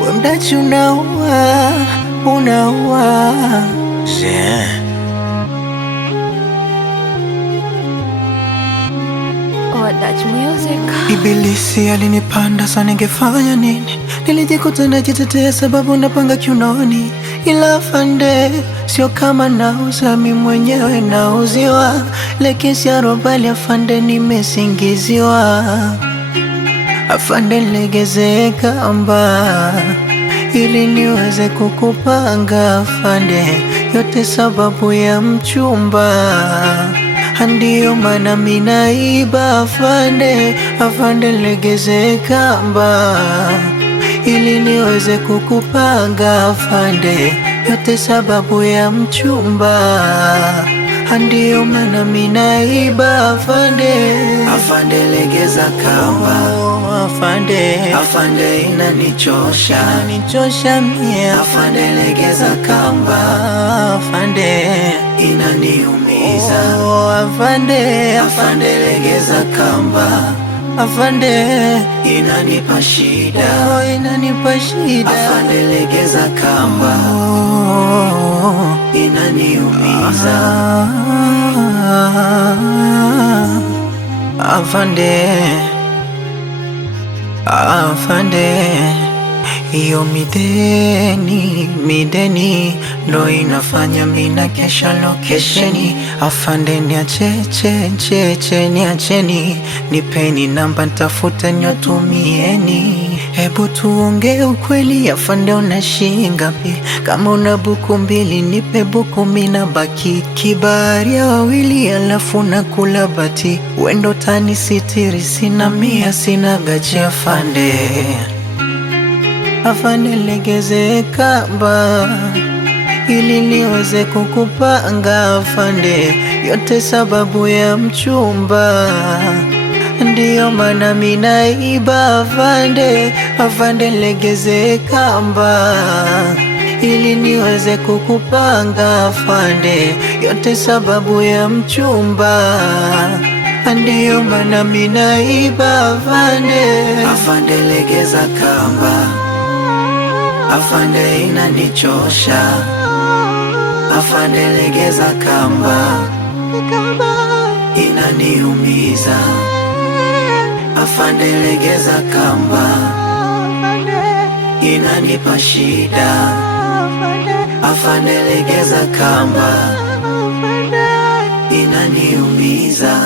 We mdachi unaua, unaua. Yeah. Oh, Dutch music. Ibilisi alinipanda sana, ningefanya nini? Nilijikuta najitetea sababu napanga kiunoni, ila afande sio kama nauza, mimi mwenyewe nauziwa. Lakini si arobali afande, nimesingiziwa. Afande legeze kamba ili niweze kukupanga afande, yote sababu ya mchumba. Ndiyo maana minaiba afande, afande legeze kamba ili niweze kukupanga afande, yote sababu ya mchumba. Ndiyo maana minaiba afande, afande legeza kamba. Afande, afande inanichosha, inanichosha mie. Afande legeza kamba, afande inaniumiza. Afande, afande legeza kamba, afande inanipa shida, inanipa shida. Afande legeza kamba, inaniumiza. Afande, afande, iyo mideni ndo inafanya mina kesha lokesheni. Afande niacheni, nipeni namba ntafuta nyotumieni. Hebu tuongee ukweli afande, una shilingi ngapi? Kama una buku mbili nipe buku, mina baki kibaria wawili, alafu nakula bati. Wendo tani sitiri, sina mia, sina gachi afande. Afande legeze kamba ili niweze kukupanga afande, yote sababu ya mchumba. Ndiyo maana minaiba afande, afande legeze kamba ili niweze kukupanga afande, yote sababu ya mchumba. Ndiyo maana minaiba afande, afande legeza kamba, afande inanichosha. Afande legeza kamba, inaniumiza. Afande legeza kamba, inanipa shida. Afande legeza kamba, inaniumiza.